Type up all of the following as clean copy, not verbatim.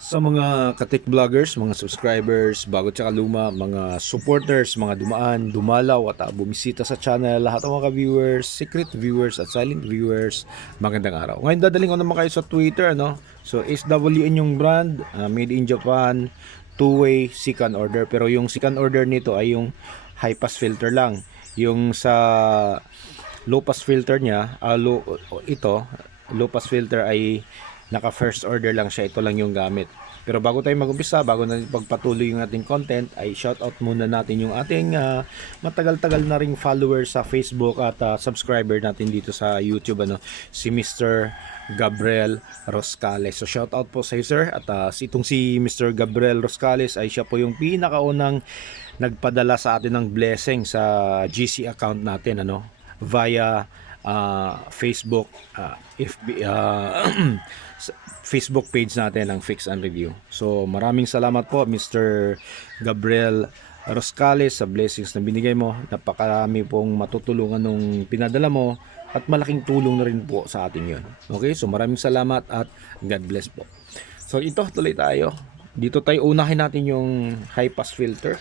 Sa mga katik vloggers, mga subscribers, bago tsaka luma, mga supporters, mga dumaan, dumalaw at bumisita sa channel, lahat ng mga viewers, secret viewers at silent viewers, magandang araw. Ngayon dadaling ko naman kayo sa Twitter, ano? So SWN yung brand, made in Japan, two-way second order. Pero yung second order nito ay yung high pass filter lang. Yung sa low pass filter niya, ito, low pass filter ay naka first order lang siya, ito lang yung gamit. Pero bago tayo mag-umpisa, bago natin pagpatuloy yung ating content, ay shoutout muna natin yung ating matagal-tagal na ring followers sa Facebook at subscriber natin dito sa YouTube, ano, si Mr. Gabriel Roscales. So shoutout po sa iyo, sir. At itong si Mr. Gabriel Roscales ay siya po yung pinakaunang nagpadala sa atin ng blessing sa GC account natin, ano, via Facebook, FB, Facebook page natin ng Fix and Review. So maraming salamat po Mr. Gabriel Roscales sa blessings na binigay mo. Napakarami pong matutulungan nung pinadala mo at malaking tulong na rin po sa atin yun. Okay, so maraming salamat at God bless po. So ito, tuloy tayo. Dito tayo unahin natin yung high pass filter.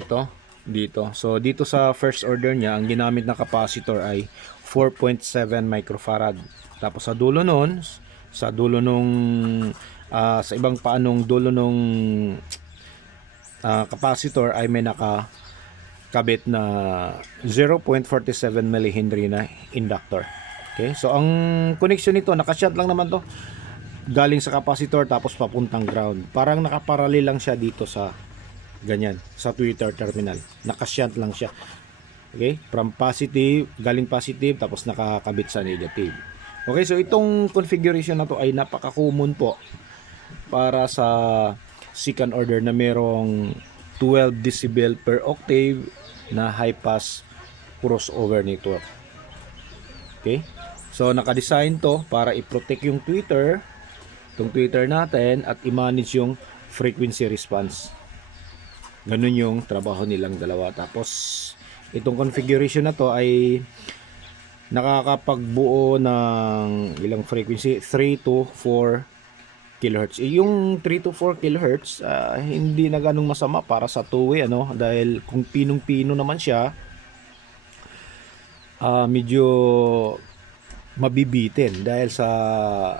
Ito, dito. So dito sa first order niya, ang ginamit na capacitor ay 4.7 microfarad. Tapos sa dulo nun, sa dulo nung sa ibang paanong dulo nung capacitor ay may nakakabit na 0.47 millihenry na inductor. Okay? So ang connection nito, nakashut lang naman to. Galing sa capacitor tapos papuntang ground. Parang nakaparallel lang siya dito sa ganyan, sa tweeter terminal. Nakashut lang siya. Okay? From positive, galing positive tapos nakakabit sa negative. Okay, so itong configuration na to ay napaka-common po para sa second order na merong 12 decibel per octave na high pass crossover network. Okay? So naka-design to para i-protect yung tweeter, itong tweeter natin, at i-manage yung frequency response. Ganun yung trabaho nilang dalawa. Tapos itong configuration na to ay nakakapagbuo ng ilang frequency, 3 to 4 kHz. Yung 3 to 4 kHz hindi na ganung masama para sa two-way, ano, dahil kung pinong-pino naman siya, medyo mabibitin dahil sa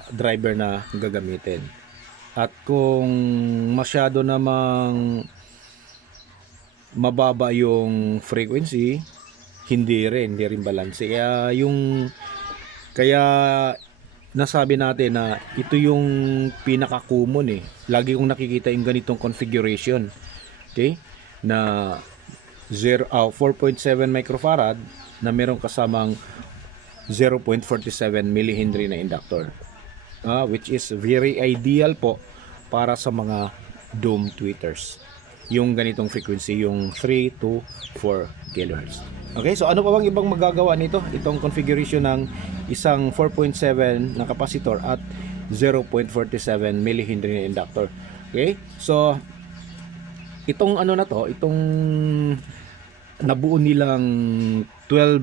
driver na gagamitin. At kung masyado namang mababa yung frequency, hindi rin balance. Kaya nasabi natin na ito yung pinaka-common eh. Lagi kong nakikita yung ganitong configuration. Okay? Na 4.7 microfarad na merong kasamang 0.47 millihenry na inductor. Which is very ideal po para sa mga dome tweeters. Yung ganitong frequency, yung 3 to 4 kHz. Okay, so ano pa bang ibang magagawa nito? Itong configuration ng isang 4.7 na capacitor at 0.47 millihenry na inductor. Okay, so itong ano na to, itong nabuo nilang 12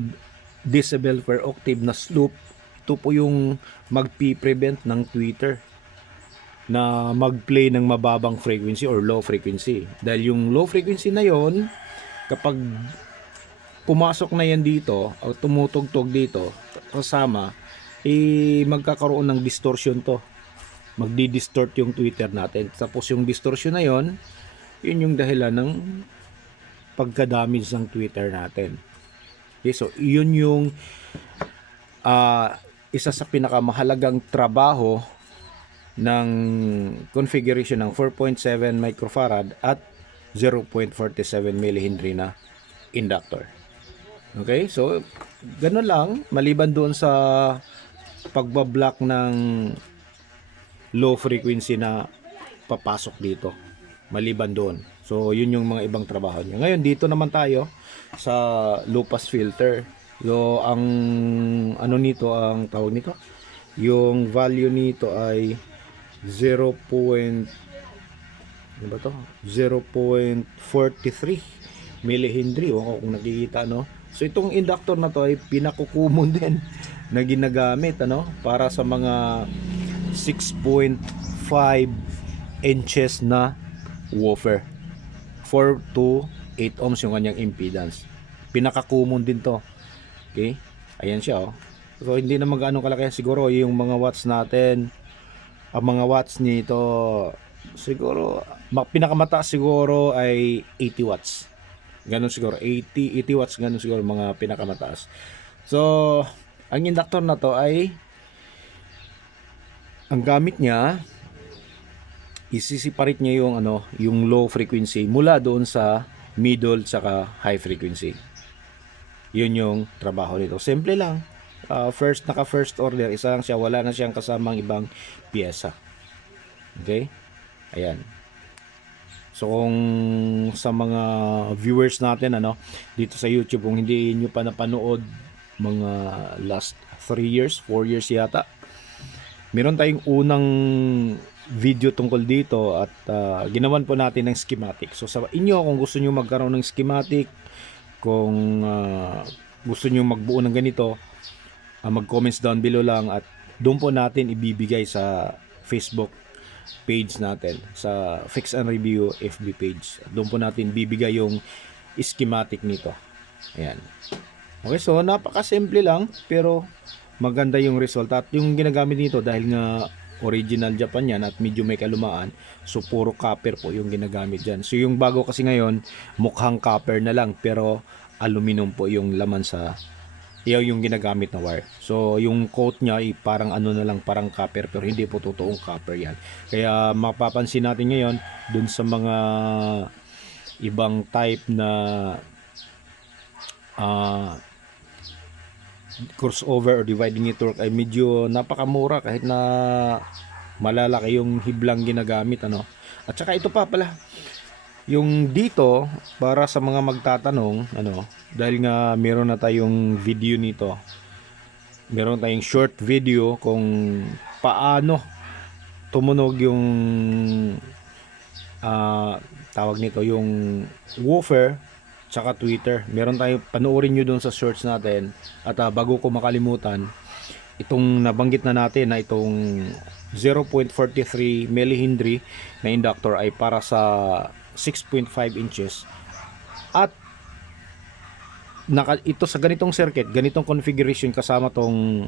decibel per octave na slope, ito po yung magpi-prevent ng tweeter na mag-play ng mababang frequency or low frequency. Dahil yung low frequency na yon, kapag pumasok na yan dito o tumutugtog dito kasama, magkakaroon ng distortion to. Magdi-distort yung tweeter natin. Tapos yung distortion na yon, yun yung dahilan ng pagka-damage ng tweeter natin. Okay, so yun yung isa sa pinakamahalagang trabaho ng configuration ng 4.7 microfarad at 0.47 millihenry na inductor. Okay, so ganun lang, maliban doon sa pagbablock ng low frequency na papasok dito, maliban doon. So yun yung mga ibang trabaho niya. Ngayon dito naman tayo sa low pass filter. So ang ano nito, ang tawag nito, yung value nito ay 0.43 millihenry, kung nakikita, no. So itong inductor na to ay pinakukumon din na ginagamit, ano, para sa mga 6.5 inches na woofer. 4 to 8 ohms yung kanyang impedance. Pinaka-common din to. Okay? Ayan siya, oh. So hindi na magano kalaki, siguro yung mga watts natin, ang mga watts nito siguro pinakamataas siguro ay 80 watts. Ganun siguro 80 watts, ganun siguro mga pinakamataas. So ang inductor na to ay ang gamit niya, isisiparate niya yung yung low frequency mula doon sa middle saka high frequency. Yun yung trabaho nito. Simple lang. Naka first order, isa lang siya, wala na siyang kasamang ibang piyesa. Okay? Ayan. So kung sa mga viewers natin dito sa YouTube, kung hindi niyo pa napanood mga last 3 years, 4 years yata, meron tayong unang video tungkol dito at ginawan po natin ng schematic. So sa inyo, kung gusto niyo magkaroon ng schematic, kung gusto niyo magbuo ng ganito, mag-comments down below lang at doon po natin ibibigay sa Facebook page natin, sa Fix and Review FB page. Doon po natin bibigay yung schematic nito. Ayan. Okay, so napaka-simple lang pero maganda yung result. At yung ginagamit nito dahil nga original Japan yan at medyo may kalumaan, so puro copper po yung ginagamit dyan. So yung bago kasi ngayon, mukhang copper na lang pero aluminum po yung laman sa yung ginagamit na wire. So yung coat niya ay parang na lang, parang copper, pero hindi po totoong copper yan. Kaya mapapansin natin ngayon dun sa mga ibang type na crossover or dividing network ay medyo napakamura kahit na malalaki yung hiblang ginagamit At saka ito pa pala, yung dito para sa mga magtatanong dahil nga meron na tayong video nito, meron tayong short video kung paano tumunog yung tawag nito, yung woofer tsaka tweeter. Meron tayong, panoorin nyo dun sa search natin. At bago ko makalimutan, itong nabanggit na natin na itong 0.43 millihenry na inductor ay para sa 6.5 inches. At ito sa ganitong circuit, ganitong configuration kasama tong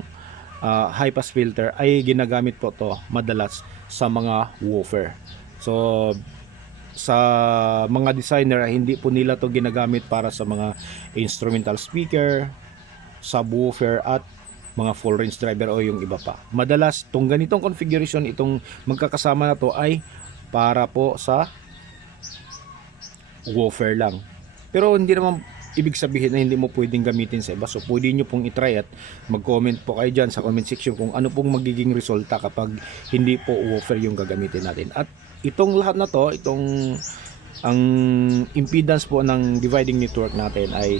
high pass filter ay ginagamit po to madalas sa mga woofer. So sa mga designer ay hindi po nila to ginagamit para sa mga instrumental speaker, subwoofer at mga full range driver o yung iba pa. Madalas tong ganitong configuration, itong magkakasama na to ay para po sa woofer lang. Pero hindi naman ibig sabihin na hindi mo pwedeng gamitin sa iba. So pwede nyo pong itry at mag-comment po kayo dyan sa comment section kung ano pong magiging resulta kapag hindi po woofer yung gagamitin natin. At itong lahat na to, ang impedance po ng dividing network natin ay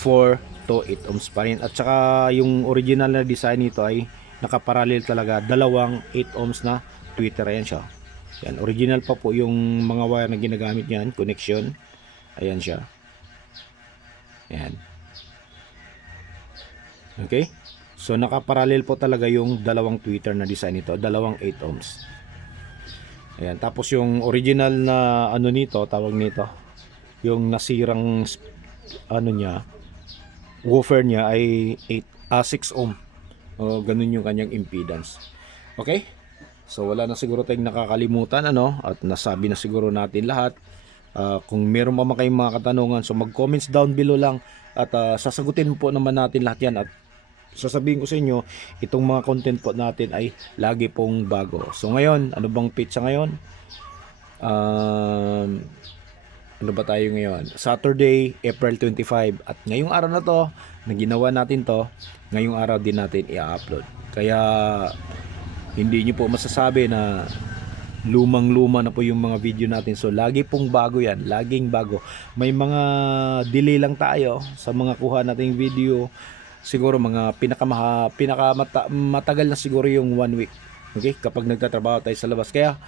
4 to 8 ohms pa rin. At saka yung original na design nito ay nakaparallel talaga, dalawang 8 ohms na tweeter. Ayan siya. Yan, original pa po yung mga wire na ginagamit niyan, connection. Ayan siya. Ayan. Okay? So nakaparallel po talaga yung dalawang tweeter na design nito, dalawang 8 ohms. Ayan, tapos yung original na nito, tawag nito, yung nasirang niya, woofer niya ay 6 ohm. O ganun yung kanyang impedance. Okay? So wala na siguro tayong nakakalimutan at nasabi na siguro natin lahat. Kung meron pa kayong mga katanungan, so mag-comments down below lang at sasagutin po naman natin lahat yan. At sasabihin ko sa inyo, itong mga content po natin ay lagi pong bago. So ngayon, ano bang pitsa ngayon? Ano ba tayo ngayon? Saturday, April 25. At ngayong araw na to, na ginawa natin to, ngayong araw din natin i-upload. Kaya hindi nyo po masasabi na lumang-luma na po yung mga video natin. So lagi pong bago yan, laging bago. May mga delay lang tayo sa mga kuha nating video. Siguro mga matagal na siguro yung 1 week. Okay? Kapag nagtatrabaho tayo sa labas. Kaya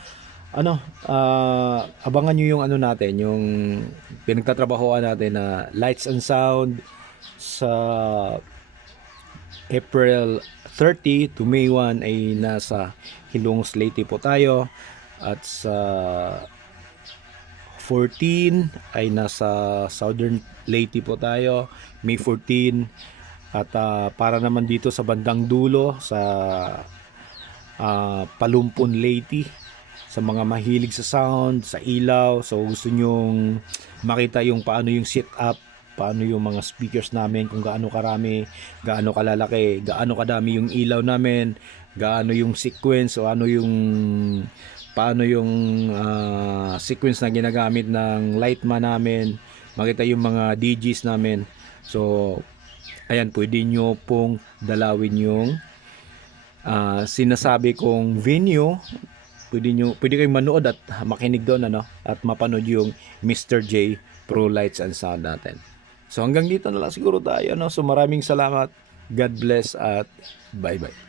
abangan nyo yung natin, yung pinagtatrabahoan natin na lights and sound sa April 30 to May 1 ay nasa Hilongos Leyte po tayo. At sa 14 ay nasa Southern Leyte po tayo, May 14. At para naman dito sa bandang dulo sa Palumpon Leyte, sa mga mahilig sa sound, sa ilaw, so gusto nyong makita yung paano yung setup, paano yung mga speakers namin, kung gaano karami, gaano kalalaki, gaano kadami yung ilaw namin, gaano yung sequence o paano yung sequence na ginagamit ng lightman namin, makita yung mga DJs namin. So ayan, pwede nyo pong dalawin yung sinasabi kong venue. Pwede kayong manood at makinig doon, at mapanood yung Mr. J Pro Lights and Sound natin. So hanggang dito na lang siguro tayo, So maraming salamat. God bless at bye bye.